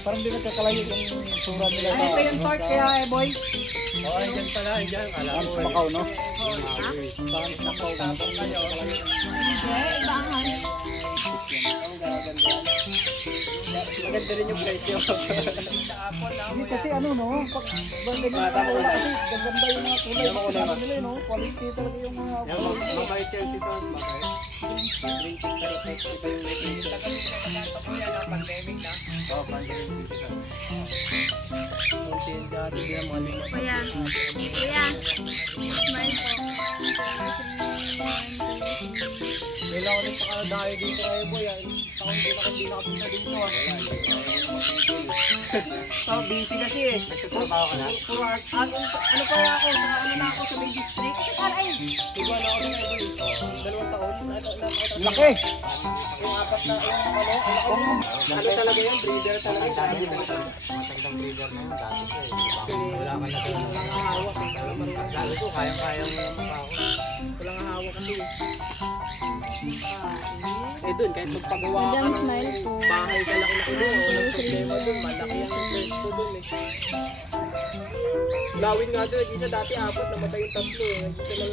Parang di nagkakalayo yung sura nila. Ano pa yung torch kaya boy? Oo, andyan pala, andyan. Alam Saan ko sa Macau, no? Saan sa Macau kayo? Hindi, ibahan. Maganda rin yung presyo. Hindi kasi ano, no? Pag ganyan na wala kasi gaganda yung mga kulay. Ano nila, no? Quality talaga yung mga... Mabait yan si Tom. Mabait. Oo, pandemic. Kuya, kuya, smile po. Kailan ulit pa ka dahil dito kayo boy. Taon din ako hindi nakapunta dito ah. So, busy kasi eh. Nagtatrabaho ka na? Puro ano pa ako, ano na ako sa main district. Aray! Diba na ako na boy. 2 taon. Laki! Yung apat na, ano talaga yan? Breeder talaga yan. Matandang breeder na yun. Dati ko eh. Wala ka na hawak. Lalo ko, kayang-kayang ako. Walang hawak kasi eh. Eh dun, kahit magpagawa ka Madam, ng smile po. bahay ka laki-laki doon, walang problema dun, malaki ang invest ko dun eh. Lawin nga dun, isa dati 4, namatay yung 3 eh. Isa lang